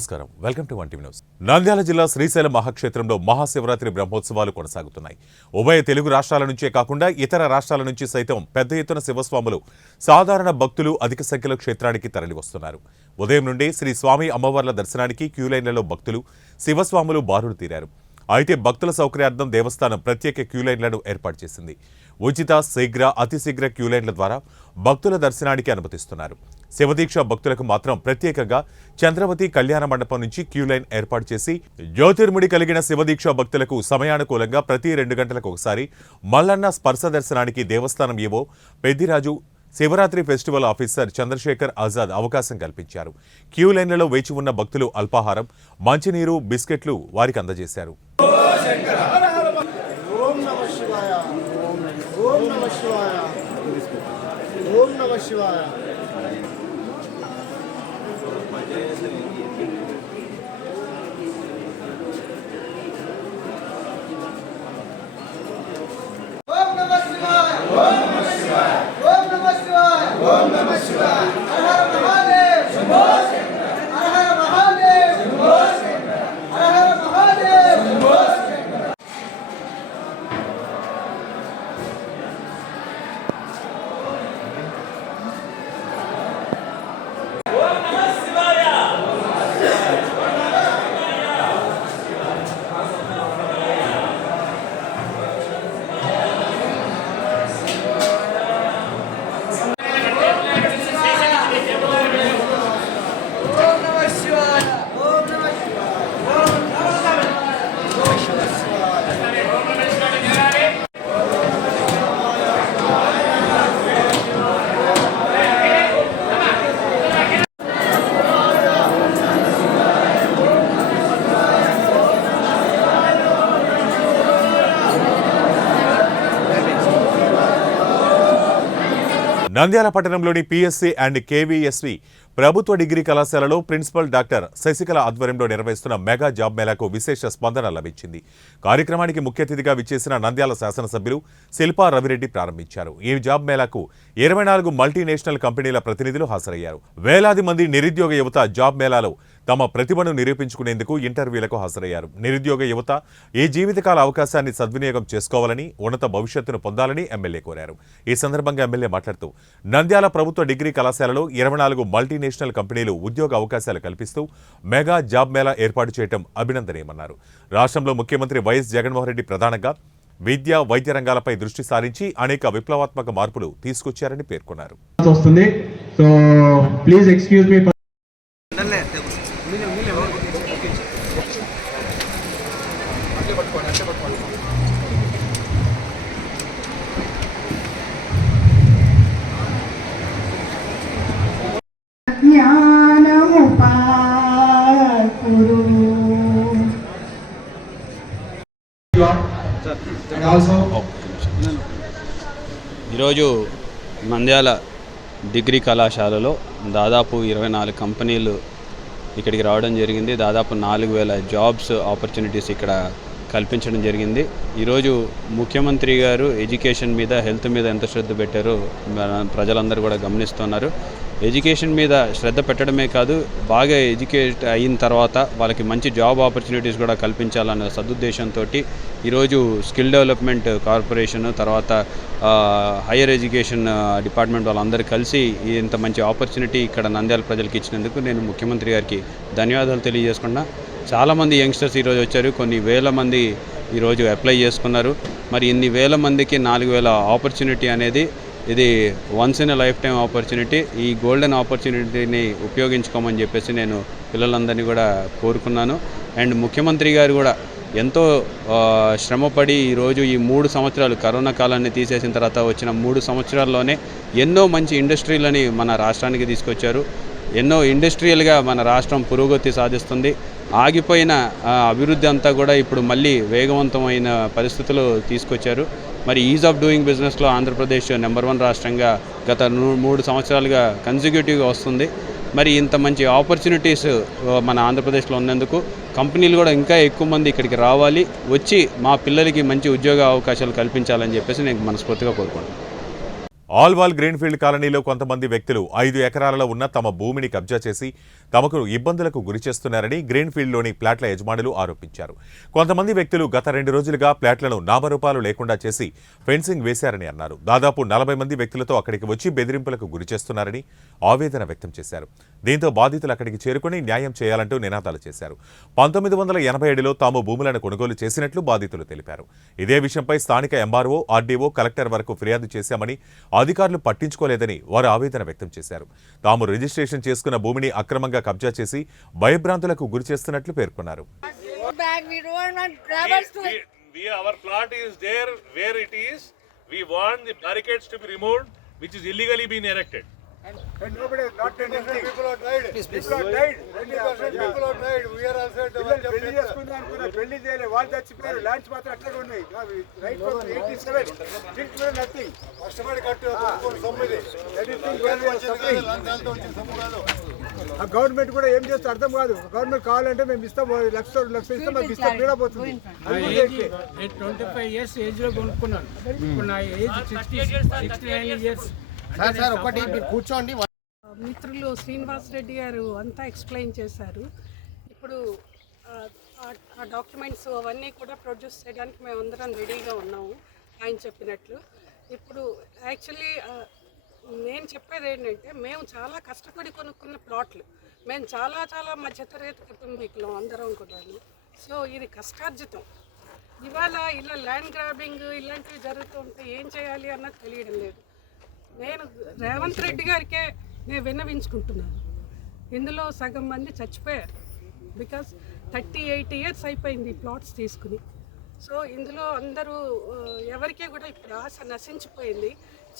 నమస్కారం, welcome to 1 TV news. Nandyal జిల్లా శ్రీశైలం మహాక్షేత్రంలో మహాశివరాత్రి బ్రహ్మోత్సవాలు కొనసాగుతున్నాయి. ఉభయ తెలుగు రాష్ట్రాల నుంచే కాకుండా ఇతర రాష్ట్రాల నుంచి సైతం పెద్ద ఎత్తున శివస్వాములు, సాధారణ భక్తులు అధిక సంఖ్యలో క్షేత్రానికి తరలివస్తున్నారు. ఉదయం నుండి శ్రీ స్వామి అమ్మవార్ల దర్శనానికి క్యూలైన్లలో భక్తులు, శివస్వాములు బారులు తీరారు. అయితే భక్తుల సౌకర్యార్థం దేవస్థానం ప్రత్యేక క్యూలైన్లను ఏర్పాటు చేసింది. ఉచిత, శీఘ్ర, అతి శీఘ్ర క్యూలైన్ల ద్వారా భక్తుల దర్శనానికి అనుమతిస్తున్నారు. శివదీక్ష భక్తులకు మాత్రం ప్రత్యేకంగా చంద్రవతి కళ్యాణ మండపం నుంచి క్యూలైన్ ఏర్పాటు చేసి జ్యోతిర్ముడి కలిగిన శివదీక్ష భక్తులకు సమయానుకూలంగా ప్రతి 2 గంటలకు ఒకసారి మల్లన్న స్పర్శ దర్శనానికి దేవస్థానం EO Peddiraju, Shivaratri festival officer Chandrashekar Azad అవకాశం కల్పించారు. క్యూలైన్లలో వేచి ఉన్న భక్తులు అల్పాహారం, మంచినీరు, బిస్కెట్లు వారికి అందజేశారు. నంద్యాల పట్టణంలోని పిఎస్సి అండ్ కేవీఎస్వి ప్రభుత్వ డిగ్రీ కళాశాలలో ప్రిన్సిపల్ డాక్టర్ శశికళ ఆధ్వర్యంలో నిర్వహిస్తున్న మెగా జాబ్ మేళాకు విశేష స్పందన లభించింది. కార్యక్రమానికి ముఖ్య అతిథిగా విచ్చేసిన నంద్యాల శాసనసభ్యులు శిల్పా రవిరెడ్డి ప్రారంభించారు. ఈ జాబ్ మేళాకు 24 మల్టీనేషనల్ కంపెనీల ప్రతినిధులు హాజరయ్యారు. వేలాది మంది నిరుద్యోగ యువత జాబ్ మేళాలో తమ ప్రతిభను నిరూపించుకునేందుకు ఇంటర్వ్యూలకు హాజరయ్యారు. నిరుద్యోగ యువత ఈ జీవితకాల అవకాశాన్ని సద్వినియోగం చేసుకోవాలని, ఉన్నత భవిష్యత్తును పొందాలని ఎమ్మెల్యే కోరారు. ఈ సందర్భంగా ఎమ్మెల్యే మాట్లాడుతూ నంద్యాల ప్రభుత్వ డిగ్రీ కళాశాలలో 24 మల్టీనేషనల్ కంపెనీలు ఉద్యోగ అవకాశాలు కల్పిస్తూ మెగా జాబ్ మేళా ఏర్పాటు చేయడం అభినందనీయమన్నారు. రాష్ట్రంలో ముఖ్యమంత్రి వైఎస్ జగన్మోహన్ రెడ్డి ప్రధానంగా విద్య, వైద్య రంగాలపై దృష్టి సారించి అనేక విప్లవాత్మక మార్పులు తీసుకొచ్చారని పేర్కొన్నారు. ఈరోజు నంద్యాల డిగ్రీ కళాశాలలో దాదాపు 24 కంపెనీలు ఇక్కడికి రావడం జరిగింది. దాదాపు 4000 జాబ్స్ ఆపర్చునిటీస్ ఇక్కడ కల్పించడం జరిగింది. ఈరోజు ముఖ్యమంత్రి గారు ఎడ్యుకేషన్ మీద, హెల్త్ మీద ఎంత శ్రద్ధ పెట్టారో ప్రజలందరూ కూడా గమనిస్తున్నారు. ఎడ్యుకేషన్ మీద శ్రద్ధ పెట్టడమే కాదు, బాగా ఎడ్యుకేట్ అయిన తర్వాత వాళ్ళకి మంచి జాబ్ ఆపర్చునిటీస్ కూడా కల్పించాలన్న సదుద్దేశంతో ఈరోజు స్కిల్ డెవలప్మెంట్ కార్పొరేషన్, తర్వాత హైయర్ ఎడ్యుకేషన్ డిపార్ట్మెంట్ వాళ్ళందరూ కలిసి ఇంత మంచి ఆపర్చునిటీ ఇక్కడ నంద్యాల ప్రజలకు ఇచ్చినందుకు నేను ముఖ్యమంత్రి గారికి ధన్యవాదాలు తెలియజేసుకున్నా. చాలామంది యంగ్స్టర్స్ ఈరోజు వచ్చారు. కొన్ని వేల మంది ఈరోజు అప్లై చేసుకున్నారు. మరి ఇన్ని వేల మందికి 4000 ఆపర్చునిటీ అనేది ఇది once in a life time opportunity. ఈ గోల్డెన్ ఆపర్చునిటీని ఉపయోగించుకోమని చెప్పేసి నేను పిల్లలందరినీ కూడా కోరుకున్నాను. అండ్ ముఖ్యమంత్రి గారు కూడా ఎంతో శ్రమపడి ఈరోజు ఈ 3 సంవత్సరాలు కరోనా కాలాన్ని తీసేసిన తర్వాత వచ్చిన 3 సంవత్సరాల్లోనే ఎన్నో మంచి ఇండస్ట్రీలని మన రాష్ట్రానికి తీసుకొచ్చారు. ఎన్నో ఇండస్ట్రియల్గా మన రాష్ట్రం పురోగతి సాధిస్తుంది. ఆగిపోయిన అభివృద్ధి అంతా కూడా ఇప్పుడు మళ్ళీ వేగవంతమైన పరిస్థితులు తీసుకొచ్చారు. మరి ఈజ్ ఆఫ్ డూయింగ్ బిజినెస్లో ఆంధ్రప్రదేశ్ నెంబర్ 1 రాష్ట్రంగా గత 3 సంవత్సరాలుగా కన్సిక్యూటివ్గా వస్తుంది. మరి ఇంత మంచి ఆపర్చునిటీస్ మన ఆంధ్రప్రదేశ్లో ఉన్నందుకు కంపెనీలు కూడా ఇంకా ఎక్కువ మంది ఇక్కడికి రావాలి, వచ్చి మా పిల్లలకి మంచి ఉద్యోగ అవకాశాలు కల్పించాలని చెప్పేసి నేను మనస్ఫూర్తిగా కోరుకుంటున్నాను. ఆల్వాల్ గ్రీన్ఫీల్డ్ కాలనీలో కొంతమంది వ్యక్తులు 5 ఎకరాలలో ఉన్న తమ భూమిని కబ్జా చేసి తమకు ఇబ్బందులకు గురిచేస్తున్నారని గ్రీన్ఫీల్డ్లోని ప్లాట్ల యజమానులు ఆరోపించారు. కొంతమంది వ్యక్తులు గత 2 రోజులుగా ప్లాట్లను నామరూపాలు లేకుండా చేసి ఫెన్సింగ్ వేశారని అన్నారు. దాదాపు 40 మంది వ్యక్తులతో అక్కడికి వచ్చి బెదిరింపులకు గురిచేస్తున్నారని ఆవేదన వ్యక్తం చేశారు. దీంతో బాధితులు అక్కడికి చేరుకుని న్యాయం చేయాలంటూ నినాదాలు చేశారు. 1987లో తాము భూములను కొనుగోలు చేసినట్లు బాధితులు తెలిపారు. ఇదే విషయంపై స్థానిక ఎంఆర్ఓ, ఆర్డీఓ, కలెక్టర్ వరకు ఫిర్యాదు చేశామని అధికారులు పట్టించుకోలేదని వారు ఆవేదన వ్యక్తం చేశారు. తాము రిజిస్ట్రేషన్ చేసుకున్న భూమిని అక్రమంగా కబ్జా చేసి భయభ్రాంతులకు గురిచేస్తున్నట్లు పేర్కొన్నారు. Our plot is there where it is. We want the barricades to be removed, which is illegally being erected. And nobody, not 10% people have died. People have died. 20% people have died. We are also at the verge of death. పెళ్లి చేయలే వాళ్ళు చచ్చిపోయారు. Lands మాత్రం అట్లా ఉన్నాయి. Right from 87 still to nothing. కష్టపడి కట్టు సొమ్మిది. ఆ గవర్నమెంట్ కూడా ఏం చేస్తే అర్థం కాదు. గవర్నమెంట్ కావాలంటే మేము ఇస్తాం, లక్ష 2 లక్షలు ఇస్తాం, మాకు ఇస్తాం పీడపోతుంది. 25 years ఏజ్ లో కొనుక్కున్నాను. ఇప్పుడు నా ఏజ్ 69 years. సార్ ఒకటి మీరు కూర్చోండి. మిత్రులు శ్రీనివాస్ రెడ్డి గారు అంతా ఎక్స్ప్లెయిన్ చేశారు. ఇప్పుడు ఆ డాక్యుమెంట్స్ అవన్నీ కూడా ప్రొడ్యూస్ చేయడానికి మేము అందరం రెడీగా ఉన్నాము ఆయన చెప్పినట్లు. ఇప్పుడు యాక్చువల్లీ నేను చెప్పేది ఏంటంటే మేము చాలా కష్టపడి కొనుక్కున్న ప్లాట్లు, మేము చాలా చాలా మధ్యతరగతి కుటుంబీకులం అందరం కూడా. సో ఇది కష్టార్జితం. ఇవాళ ఇలా ల్యాండ్ గ్రాబింగ్ ఇలాంటివి జరుగుతుంటే ఏం చేయాలి అన్నది తెలియడం లేదు. నేను రేవంత్ రెడ్డి గారికే నేను విన్నవించుకుంటున్నాను. ఇందులో సగం మంది చచ్చిపోయారు. బికాస్ 38 years అయిపోయింది ప్లాట్స్ తీసుకుని. సో ఇందులో అందరూ ఎవరికీ కూడా ఇప్పుడు ఆశ నశించిపోయింది.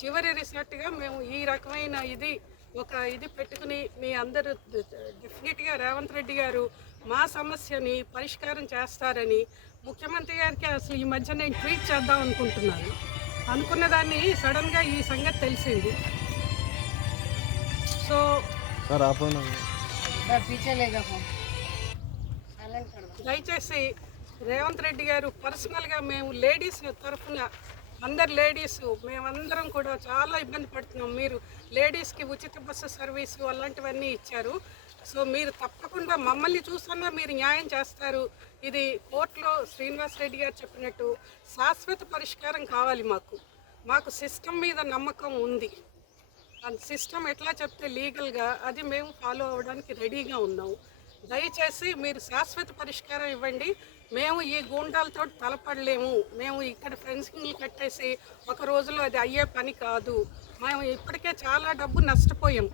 చివరి రిసార్ట్గా మేము ఈ రకమైన ఇది పెట్టుకుని మీ అందరూ డెఫినెట్గా రేవంత్ రెడ్డి గారు మా సమస్యని పరిష్కారం చేస్తారని ముఖ్యమంత్రి గారికి అసలు ఈ మధ్య నేను ట్వీట్ చేద్దాం అనుకుంటున్నాను. అనుకున్న దాన్ని సడన్గా ఈ సంగతి తెలిసింది. సో దయచేసి రేవంత్ రెడ్డి గారు పర్సనల్గా మేము లేడీస్ తరఫున అందరు మేమందరం కూడా చాలా ఇబ్బంది పడుతున్నాం. మీరు లేడీస్కి ఉచిత బస్సు సర్వీసు అలాంటివన్నీ ఇచ్చారు. సో మీరు తప్పకుండా మమ్మల్ని చూసన్నా మీరు న్యాయం చేస్తారు. ఇది కోర్టులో శ్రీనివాస్ రెడ్డి గారు చెప్పినట్టు శాశ్వత పరిష్కారం కావాలి. మాకు సిస్టమ్ మీద నమ్మకం ఉంది. ఆ సిస్టమ్ ఎట్లా చెప్తే లీగల్గా అది మేము ఫాలో అవ్వడానికి రెడీగా ఉన్నాము. దయచేసి మీరు శాశ్వత పరిష్కారం ఇవ్వండి. మేము ఈ గూండాలతో తలపడలేము. మేము ఇక్కడ ఫెన్సింగ్లు కట్టేసి ఒక రోజులో అది అయ్యే పని కాదు. మేము ఇప్పటికే చాలా డబ్బు నష్టపోయాం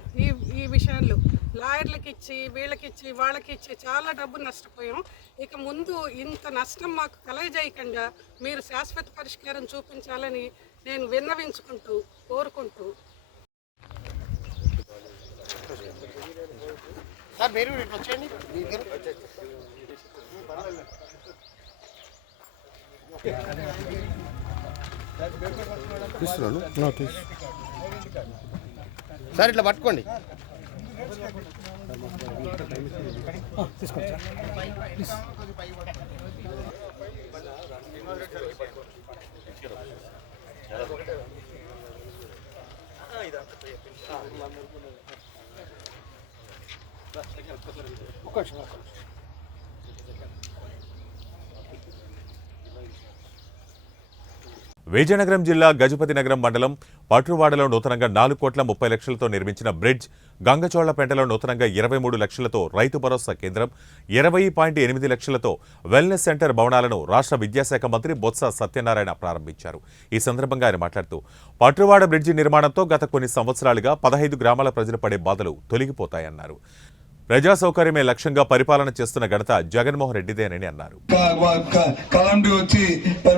ఈ విషయంలో. లాయర్లకి ఇచ్చి వీళ్ళకిచ్చి వాళ్ళకిచ్చి చాలా డబ్బు నష్టపోయాం. ఇక ముందు ఇంత నష్టం మాకు కలగజేయకుండా మీరు శాశ్వత పరిష్కారం చూపించాలని నేను కోరుకుంటూ సార్ మీరు వచ్చేయండి. సార్ ఇట్లా పట్టుకోండి. విజయనగరం జిల్లా గజపతినగరం మండలం పట్రువాడలో నూతనంగా 4,30,00,000తో నిర్మించిన బ్రిడ్జ్, గంగచోళ్లపేటలో నూతనంగా 23 లక్షలతో రైతు భరోసా కేంద్రం, 20.8 లక్షలతో వెల్నెస్ సెంటర్ భవనాలను రాష్ట్ర విద్యాశాఖ మంత్రి బొత్స సత్యనారాయణ ప్రారంభించారు. ఈ సందర్భంగా ఆయన మాట్లాడుతూ పట్రువాడ బ్రిడ్జి నిర్మాణంతో గత కొన్ని సంవత్సరాలుగా 15 గ్రామాల ప్రజలు పడే బాధలు తొలగిపోతాయన్నారు. ప్రజా సౌకర్యమే లక్ష్యంగా పరిపాలన చేస్తున్న ఘనత జగన్మోహన్ రెడ్డిదేనని అన్నారు. కలాంటి వచ్చి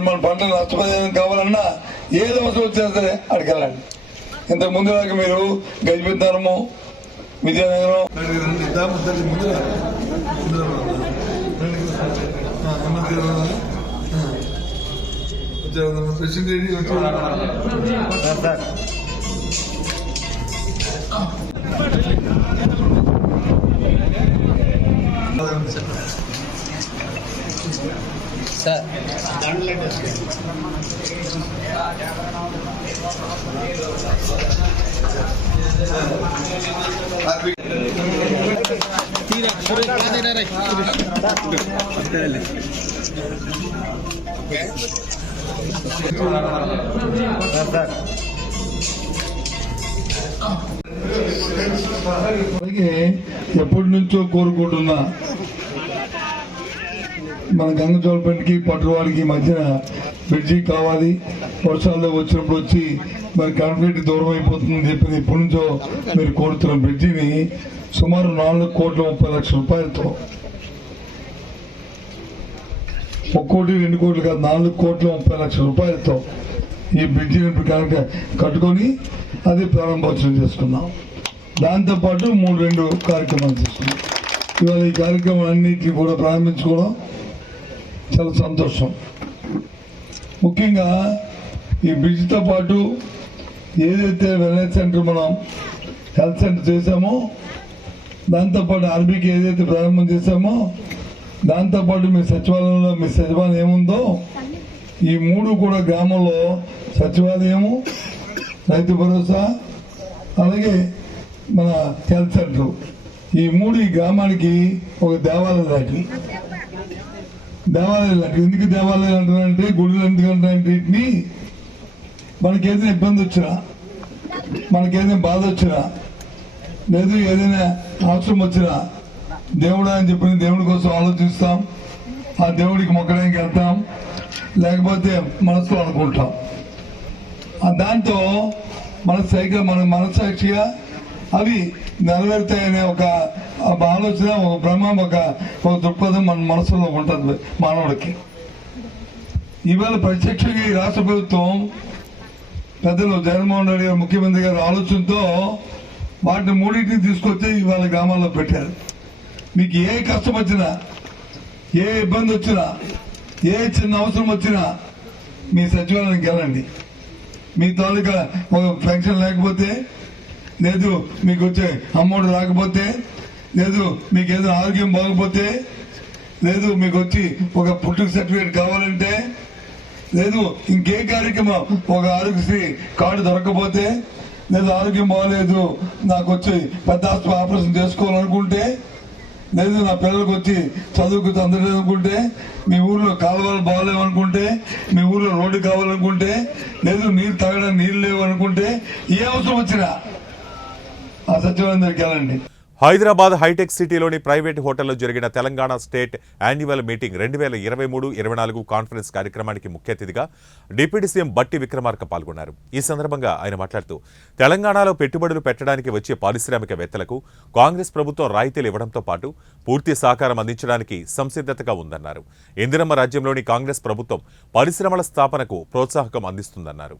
మన పంటలు నష్టపరిహారం కావాలన్నా ఏదో అవసరం వచ్చేస్తే అక్కడికి వెళ్ళండి. ఇంతకు ముందు దాకా మీరు గజపతినగరము, విజయనగరం సార్ అలాగే ఎప్పటి నుంచో కోరుకుంటున్నా మన గంగచోళపేటకి పట్టువాడికి మధ్యన బ్రిడ్జి కావాలి, వర్షాల్లో వచ్చినప్పుడు వచ్చి మరి కాన్ఫ్లిక్ట్ దూరం అయిపోతుందని చెప్పి ఎప్పటి నుంచో మీరు కోరుతున్న బ్రిడ్జిని సుమారు 4,30,00,000 రూపాయలతో, 1 కోటి 2 కోట్లు కాదు 4,30,00,000 రూపాయలతో ఈ బ్రిడ్జిని కనుక కట్టుకొని అది ప్రారంభోత్సవం చేసుకున్నాం. దాంతోపాటు 2 కార్యక్రమాలు చేసుకున్నాం. ఇవాళ ఈ కార్యక్రమాలన్నింటినీ కూడా ప్రారంభించుకోవడం చాలా సంతోషం. ముఖ్యంగా ఈ బ్రిడ్జ్తో పాటు ఏదైతే వెల్నెస్ సెంటర్ మనం హెల్త్ సెంటర్ చేశామో, దాంతోపాటు ఆర్బీకి ఏదైతే ప్రారంభం చేశామో, దాంతోపాటు మీ సచివాలయంలో మీ సచివాలయం ఏముందో ఈ 3 కూడా గ్రామంలో సచివాలయము, రైతు భరోసా, అలాగే మన హెల్త్ సెంటర్, ఈ 3 ఈ గ్రామానికి ఒక దేవాలయం లాంటివి. ఎందుకు దేవాలయాలు అంటారంటే, గుడులు ఎందుకంటారంటే వీటిని మనకేదైనా ఇబ్బంది వచ్చినా, మనకేదైనా బాధ వచ్చినా, లేదు ఏదైనా అవసరం వచ్చినా దేవుడా అని చెప్పిన దేవుడి కోసం ఆలోచిస్తాం, ఆ దేవుడికి మొక్కడానికి వెళ్తాం, లేకపోతే మనసులో అనుకుంటాం. దాంతో మన మనసాక్షిగా అవి నెరవేరుతాయనే ఒక ఆలోచన, ఒక భ్రమ, ఒక దృక్పథం మన మనసులో ఉంటుంది మానవుడికి. ఇవాళ ప్రత్యక్షంగా ఈ రాష్ట్ర ప్రభుత్వం పెద్దలు జగన్మోహన్ రెడ్డి గారు ముఖ్యమంత్రి గారి ఆలోచనతో వాటిని 3టిని తీసుకొచ్చి ఇవాళ గ్రామాల్లో పెట్టారు. మీకు ఏ కష్టం వచ్చినా, ఏ ఇబ్బంది వచ్చినా, ఏ చిన్న అవసరం వచ్చినా మీ సచివాలయానికి వెళ్ళండి. మీ తాలూకా ఒక పెన్షన్ లేకపోతే, లేదు మీకు వచ్చే అమౌంట్ రాకపోతే, లేదు మీకు ఏదైనా ఆరోగ్యం బాగపోతే, లేదు మీకు వచ్చి ఒక పుట్టుక సర్టిఫికేట్ కావాలంటే, లేదు ఇంకే కార్యక్రమం ఒక ఆరోగ్యశ్రీ కార్డు దొరకకపోతే, లేదు ఆరోగ్యం బాగలేదు నాకు వచ్చి పెద్ద ఆపరేషన్ చేసుకోవాలనుకుంటే, లేదు నా పిల్లలకు వచ్చి చదువుకు అందలేదు అనుకుంటే, మీ ఊర్లో కాలువలు బాగలేవనుకుంటే, మీ ఊర్లో రోడ్డు కావాలనుకుంటే, లేదు నీళ్ళు తాగడానికి నీళ్ళు లేవు అనుకుంటే, ఏ అవసరం వచ్చినా ఆ సచివాలయం దగ్గరికి వెళ్ళండి. హైదరాబాద్ హైటెక్ సిటీలోని ప్రైవేట్ హోటల్లో జరిగిన Telangana state annual meeting 2023-24 conference కార్యక్రమానికి ముఖ్య అతిథిగా డిప్యూటీ సీఎం బట్టి విక్రమార్క పాల్గొన్నారు. ఈ సందర్భంగా ఆయన మాట్లాడుతూ, తెలంగాణలో పెట్టుబడులు పెట్టడానికి వచ్చే పారిశ్రామికవేత్తలకు కాంగ్రెస్ ప్రభుత్వం రాయితీలు ఇవ్వడంతో పాటు పూర్తి సహకారం అందించడానికి సంసిద్ధతగా ఉందన్నారు. ఇందిరమ్మ రాజ్యంలోని కాంగ్రెస్ ప్రభుత్వం పరిశ్రమల స్థాపనకు ప్రోత్సాహకం అందిస్తుందన్నారు.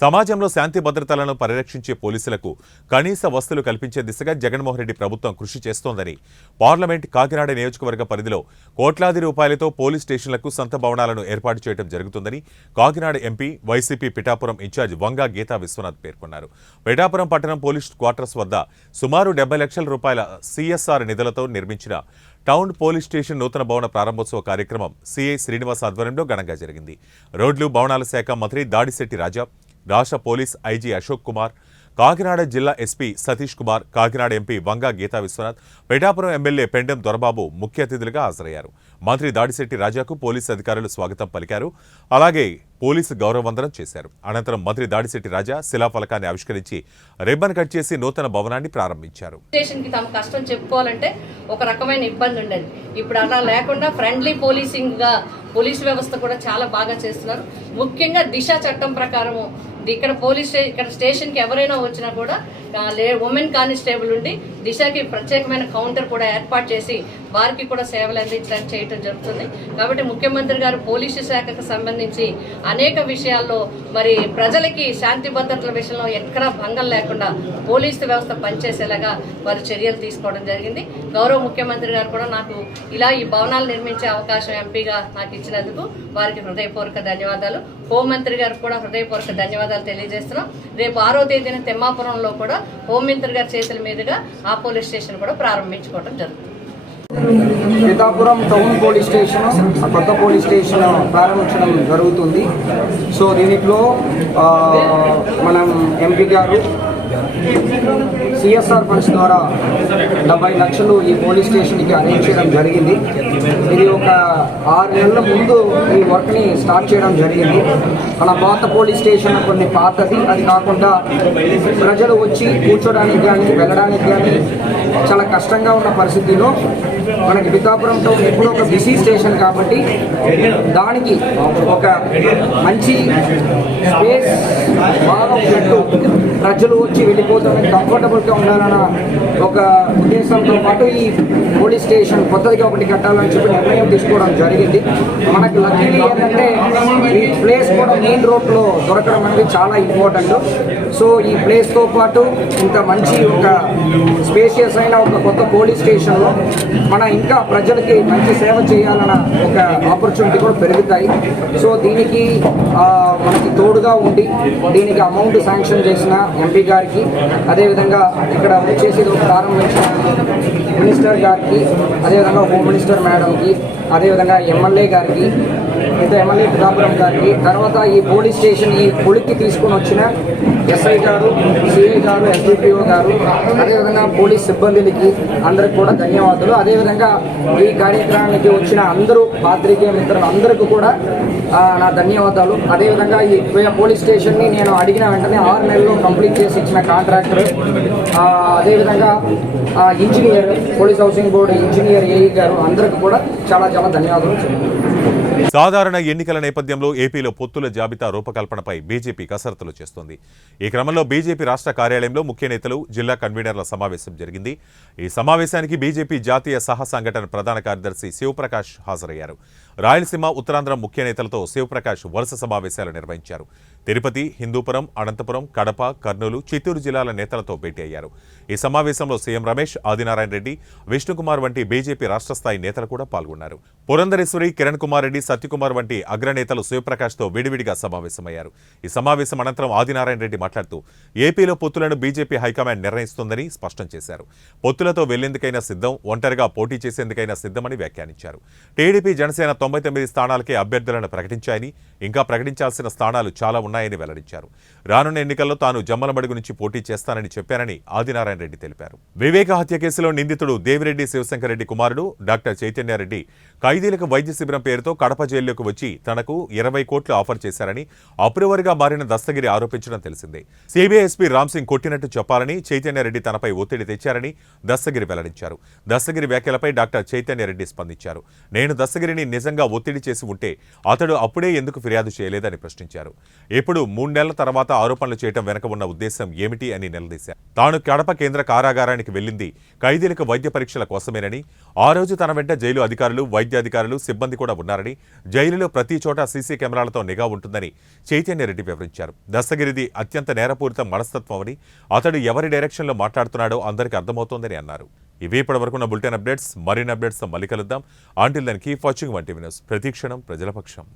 సమాజంలో శాంతి భద్రతలను పరిరక్షించే పోలీసులకు కనీస వసతులు కల్పించే దిశగా జగన్మోహన్ రెడ్డి ప్రభుత్వం కృషి చేస్తోందని పార్లమెంట్ కాకినాడ నియోజకవర్గ పరిధిలో కోట్లాది రూపాయలతో పోలీస్ స్టేషన్లకు సొంత భవనాలను ఏర్పాటు చేయడం జరుగుతుందని Kakinada MP YCP Pithapuram incharge Vanga Geetha Vishwanath పేర్కొన్నారు. పిఠాపురం పట్టణం పోలీస్ క్వార్టర్స్ వద్ద సుమారు 70 లక్షల రూపాయల సిఎస్ఆర్ నిధులతో నిర్మించిన టౌన్ పోలీస్ స్టేషన్ నూతన భవన ప్రారంభోత్సవ కార్యక్రమం సిఐ శ్రీనివాస్ ఆధ్వర్యంలో ఘనంగా జరిగింది. రోడ్లు భవనాల శాఖ మంత్రి దాడిశెట్టి రాజా, రాష్ట్ర పోలీస్ ఐజీ అశోక్ కుమార్, కాకినాడ జిల్లా SP Satish Kumar, Kakinada MP Vanga Geetha Vishwanath, Pithapuram MLA Pendem Dorababu ముఖ్య అతిథులుగా హాజరయ్యారు. మంత్రి దాడిశెట్టి రాజాకు పోలీసు అధికారులు స్వాగతం పలికారు. అలాగే పోలీసు గౌరవవందనం చేశారు. అనంతరం మంత్రి దాడిశెట్టి రాజా శిలాఫలకాన్ని ఆవిష్కరించి రిబ్బన్ కట్ చేసి నూతన భవనాన్ని ప్రారంభించారు. స్టేషన్కి తమ కష్టం చెప్పుకోవాలంటే ఒక రకమైన ఇబ్బంది ఉండేది. ఇప్పుడు అలా లేకుండా ఫ్రెండ్లీ పోలీసింగ్గా పోలీసు వ్యవస్థ కూడా చాలా బాగా చేస్తున్నారు. ముఖ్యంగా దిశ చట్టం ప్రకారము ఇక్కడ ఇక్కడ స్టేషన్కి ఎవరైనా వచ్చినా కూడా ఉమెన్ కానిస్టేబుల్ ఉండి దిశకి ప్రత్యేకమైన కౌంటర్ కూడా ఏర్పాటు చేసి వారికి కూడా సేవలు అందించడానికి చేయటం జరుగుతుంది. కాబట్టి ముఖ్యమంత్రి గారు పోలీసు శాఖకు సంబంధించి అనేక విషయాల్లో మరి ప్రజలకి శాంతి భద్రతల విషయంలో ఎక్కడా భంగం లేకుండా పోలీసు వ్యవస్థ పనిచేసేలాగా వారు చర్యలు తీసుకోవడం జరిగింది. గౌరవ ముఖ్యమంత్రి గారు కూడా నాకు ఇలా ఈ భవనాలు నిర్మించే అవకాశం ఎంపీగా నాకు ఇచ్చినందుకు వారికి హృదయపూర్వక ధన్యవాదాలు. హోంమంత్రి గారికి కూడా హృదయపూర్వక ధన్యవాదాలు తెలియజేస్తున్నాం. రేపు 6వ తేదీన తిమ్మాపురంలో కూడా హోంమంత్రి గారి చేతుల మీదుగా ఆ పోలీస్ స్టేషన్ కూడా ప్రారంభించుకోవడం జరుగుతుంది. పిఠాపురం టౌన్ పోలీస్ స్టేషన్, కొత్త పోలీస్ స్టేషన్ ప్రారంభించడం జరుగుతుంది. సో దీంట్లో మనం ఎంపీ గారు సిఎస్ఆర్ ఫండ్స్ ద్వారా 70 లక్షలు ఈ పోలీస్ స్టేషన్కి అరేంజ్ చేయడం జరిగింది. ఇది ఒక 6 నెలల ముందు ఈ వర్క్ని స్టార్ట్ చేయడం జరిగింది. మన పాత పోలీస్ స్టేషన్ కొన్ని పాతది, అది కాకుండా ప్రజలు వచ్చి కూర్చోడానికి కానీ వెళ్ళడానికి కానీ చాలా కష్టంగా ఉన్న పరిస్థితిలో మనకి పిఠాపురం టౌన్ ఎప్పుడూ ఒక బిజీ స్టేషన్ కాబట్టి దానికి ఒక మంచి స్పేస్ బాగా పెట్టు ప్రజలు వచ్చి వెళ్ళిపోతామని కంఫర్టబుల్గా ఉండాలన్న ఒక ఉద్దేశంతో పాటు ఈ పోలీస్ స్టేషన్ కొత్తదిగా ఒకటి కట్టాలని చెప్పి నిర్ణయం తీసుకోవడం జరిగింది. మనకు లక్కీలీ ఏంటంటే ఈ ప్లేస్ కూడా మెయిన్ రోడ్లో దొరకడం అనేది చాలా ఇంపార్టెంట్. సో ఈ ప్లేస్తో పాటు ఇంత మంచి ఒక స్పేషియస్ అయిన ఒక కొత్త పోలీస్ స్టేషన్లో మన ఇంకా ప్రజలకి మంచి సేవ చేయాలన్న ఒక ఆపర్చునిటీ కూడా పెరుగుతాయి. సో దీనికి మనకి తోడుగా ఉండి దీనికి అమౌంట్ శాంక్షన్ చేసిన ఎంపీ గారికి, అదేవిధంగా ఇక్కడ వచ్చేసి ప్రారంభించిన మినిస్టర్ గారికి, అదేవిధంగా హోమ్ మినిస్టర్ మేడంకి, అదేవిధంగా ఎమ్మెల్యే గారికి, మిగతా ఎమ్మెల్యే పిఠాపురం గారికి, తర్వాత ఈ పోలీస్ స్టేషన్ ఈ పొలికి తీసుకుని వచ్చిన ఎస్ఐ గారు, సిఐ గారు, ఎస్డిపిఓ గారు, అదేవిధంగా పోలీస్ సిబ్బందులకి అందరికి కూడా ధన్యవాదాలు. అదేవిధంగా ఈ కార్యక్రమానికి వచ్చిన అందరూ పాత్రికేయ మిత్రులు అందరికీ కూడా నా ధన్యవాదాలు. అదేవిధంగా ఈ పోలీస్ స్టేషన్ని నేను అడిగిన వెంటనే 6 నెలల్లో కంప్లీట్ చేసి ఇచ్చిన కాంట్రాక్టర్, అదేవిధంగా engineer, police housing board engineer AE గారు అందరికీ కూడా చాలా చాలా ధన్యవాదాలు. సాధారణ ఎన్నికల నేపథ్యంలో ఏపీలో పొత్తుల జాబితా రూపకల్పనపై బీజేపీ కసరత్తులు చేస్తోంది. ఈ క్రమంలో బీజేపీ రాష్ట్ర కార్యాలయంలో ముఖ్య నేతలు, జిల్లా కన్వీనర్ల సమావేశం జరిగింది. ఈ సమావేశానికి బీజేపీ జాతీయ సహ సంఘటన ప్రధాన కార్యదర్శి శివప్రకాష్ హాజరయ్యారు. రాయలసీమ, ఉత్తరాంధ్ర ముఖ్య నేతలతో శివప్రకాష్ వరుస సమావేశాలు నిర్వహించారు. తిరుపతి, హిందూపురం, అనంతపురం, కడప, కర్నూలు, చిత్తూరు జిల్లాల నేతలతో భేటీ అయ్యారు. ఈ సమావేశంలో సీఎం రమేష్, ఆదినారాయణ రెడ్డి, విష్ణుకుమార్ వంటి బీజేపీ రాష్ట్ర స్థాయి నేతలు కూడా పాల్గొన్నారు. పురంధరేశ్వరి, కిరణ్ కుమార్ రెడ్డి, సత్యకుమార్ వంటి అగ్రనేతలు శివప్రకాష్తో విడివిడిగా సమావేశమయ్యారు. ఈ సమావేశం అనంతరం ఆదినారాయణ రెడ్డి మాట్లాడుతూ ఏపీలో పొత్తులను బీజేపీ హైకమాండ్ నిర్ణయిస్తుందని స్పష్టం చేశారు. పొత్తులతో వెళ్లేందుకైనా సిద్ధం, ఒంటరిగా పోటీ చేసేందుకైనా సిద్ధమని వ్యాఖ్యానించారు. టీడీపీ, జనసేన 99 స్థానాలకే అభ్యర్థులను ప్రకటించాయని, ఇంకా ప్రకటించాల్సిన స్థానాలు చాలా ఉన్నాయని వెల్లడించారు. రానున్న ఎన్నికల్లో తాను జమ్మలమడుగు నుంచి పోటీ చేస్తానని చెప్పారని ఆదినారాయణ రెడ్డి తెలిపారు. వివేక హత్య కేసులో నిందితుడు దేవిరెడ్డి శివశంకర్ రెడ్డి కుమారుడు డాక్టర్ చైతన్యారెడ్డి ఖైదీలకు వైద్య శిబిరం పేరుతో కడప జైల్లోకి వచ్చి తనకు 20 కోట్లు ఆఫర్ చేశారని అప్రూవర్గా మారిన దస్తగిరి ఆరోపించడం తెలిసిందే. సిబిఐ ఎస్పీ రామ్ సింగ్ కొట్టినట్టు చెప్పాలని చైతన్యారెడ్డి తనపై ఒత్తిడి తెచ్చారని దస్తగిరి వెల్లడించారు. దస్తగిరి వ్యాఖ్యలపై డాక్టర్ చైతన్యారెడ్డి స్పందించారు. నేను దస్తగిరిని నిజంగా ఒత్తిడి చేసి ఉంటే అతడు అప్పుడే ఎందుకు ఫిర్యాదు చేయలేదని ప్రశ్నించారు. ఇప్పుడు 3 నెలల తర్వాత ఆరోపణలు చేయడం వెనక ఉన్న ఉద్దేశం ఏమిటి అని నిలదీశారు. తాను కడప కేంద్ర కారాగారానికి వెళ్లింది ఖైదీలకు వైద్య పరీక్షల కోసమేనని, ఆ రోజు తన వెంట జైలు అధికారులు, వైద్యాధికారులు, సిబ్బంది కూడా ఉన్నారని, జైలులో ప్రతి చోట సీసీ కెమెరాలతో నిఘా ఉంటుందని చైతన్యరెడ్డి వివరించారు. దస్తగిరిది అత్యంత నేరపూరిత మనస్తత్వం అని, అతడు ఎవరి డైరెక్షన్లో మాట్లాడుతున్నాడో అందరికీ అర్థమవుతోందని అన్నారు. ఇవే ఇప్పటివరకున్న బులెటిన్ అప్డేట్స్. మరిన్ని అప్డేట్స్ మళ్ళీ కలుద్దాం. Until then keep watching 1TV news. ప్రతిక్షణం ప్రజల పక్షం.